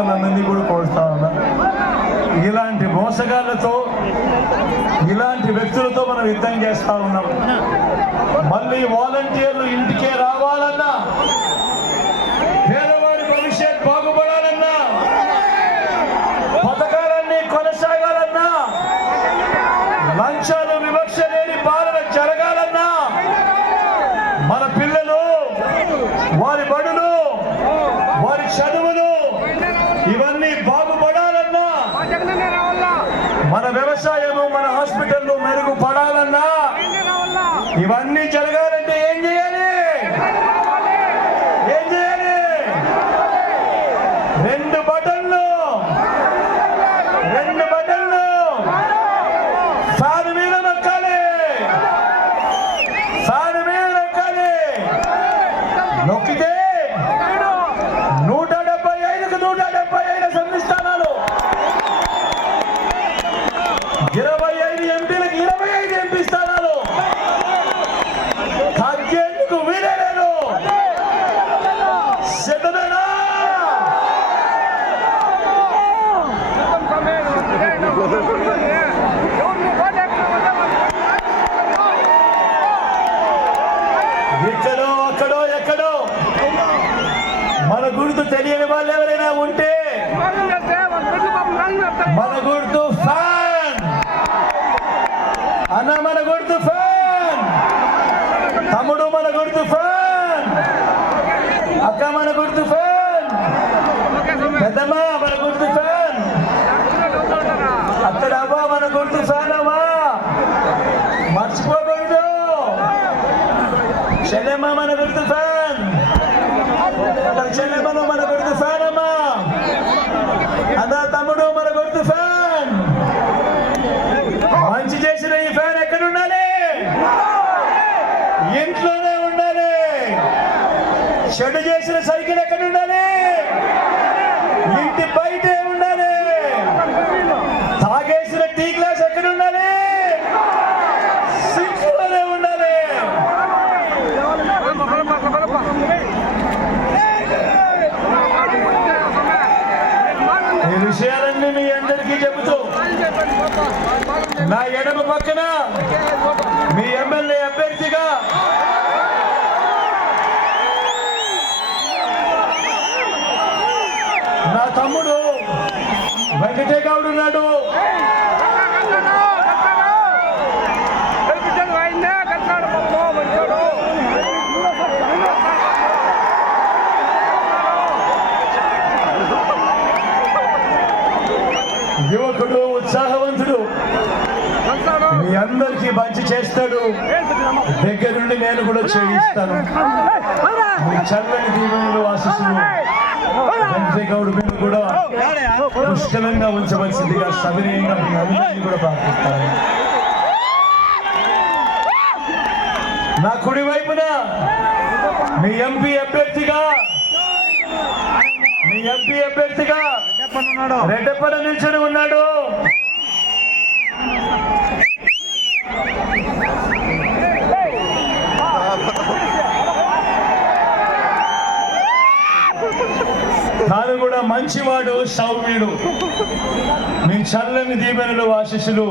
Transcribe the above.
మిమ్మల్ని అందరినీ కూడా కోరుతా ఉన్నా, ఇలాంటి మోసగాళ్లతో ఇలాంటి వ్యక్తులతో మనం యుద్ధం చేస్తా ఉన్నాం. మళ్ళీ వాలంటీర్లు ఇంటికే రావాలన్నా, పేదవాడి భవిష్యత్ బాగుపడాలన్నా, పథకాలన్నీ కొనసాగాలన్నా, లంచాలు వివక్ష లేని పాలన జరగాలన్నా, మన పిల్లలు వారి బడులు వారి చదువులు ఇవన్నీ బాగుపడాలన్నా, మన వ్యవసాయము మన హాస్పిటల్లు మెరుగుపడాలన్నా, ఇవన్నీ జరగాలంటే ఏం చేయాలి? ఏం చేయాలి? రెండు బటన్లు ఫ్యాన్ మీద నొక్కాలి, ఫ్యాన్ మీద నొక్కాలి. నొక్కితే 175కు 175 అసెంబ్లీ స్థానాలు, 25 ఎంపీలకు 25 ఎంపీ స్థానాలు తగ్గేందుకు వీలే లేదు. సిద్ధమేనా? ఇక్కడో అక్కడో ఎక్కడో మన గుర్తు తెలియని వాళ్ళు ఎవరైనా ఉంటే, మన గుర్తు ఫ్యాన్ అన్న, మన గుర్తు ఫ్యాన్ తమ్ముడు, మన గుర్తు ఫ్యాన్ అక్క, మన గుర్తు ఫ్యాన్ పెద్దమ్మ, మన గుర్తు ఫ్యాన్ అక్కడ అవ్వ, మన గుర్తు ఫ్యాన్ అవ్వ, మర్చిపోకూడదు. చెల్లెమ్మ మన గుర్తు ఫ్యాన్, చెల్లెమ్మను మన గుర్తు ఫ్యాన్ అమ్మా, అన్న తమ్ముడు మన గుర్తు ఫ్యాన్. మంచి చేసిన ఈ ఫ్యాన్ ఎక్కడ ఉండాలి? ఇంట్లోనే ఉండాలి. చెడు చేసిన సైకిల్ ఎక్కడ ఉండాలి? ఇంటి బయటే ఉండాలి. తాగేసిన టీ గ్లాస్ ఎక్కడ ఉండాలి? సింక్లోనే ఉండాలి. ఈ విషయాలన్నీ మీ అందరికీ చెబుతూ, నా ఎడమ పక్కన మీ ఎమ్మెల్యే అభ్యర్థిగా నా తమ్ముడు వెంకటే గౌడ్ ఉన్నాడు. యువకుడు, ఉత్సాహవంతుడు, మీ అందరికీ మంచి చేస్తాడు. దగ్గరుండి నేను కూడా చేయిస్తాను. మీ చల్లని దీవెనలు ఆశీస్సులు వెంకటే గౌడ్ మీద కూడా పుష్కలంగా ఉంచవలసిందిగా సవినయంగా మీ అందరినీ కూడా ప్రార్థిస్తాను. నా కుడి వైపున మీ ఎంపీ అభ్యర్థిగా రెడ్డప్పన నిల్చొని ఉన్నాడు. తాను కూడా మంచివాడు, సౌమ్యుడు. మీ చల్లని దీవెనలు ఆశీస్సులు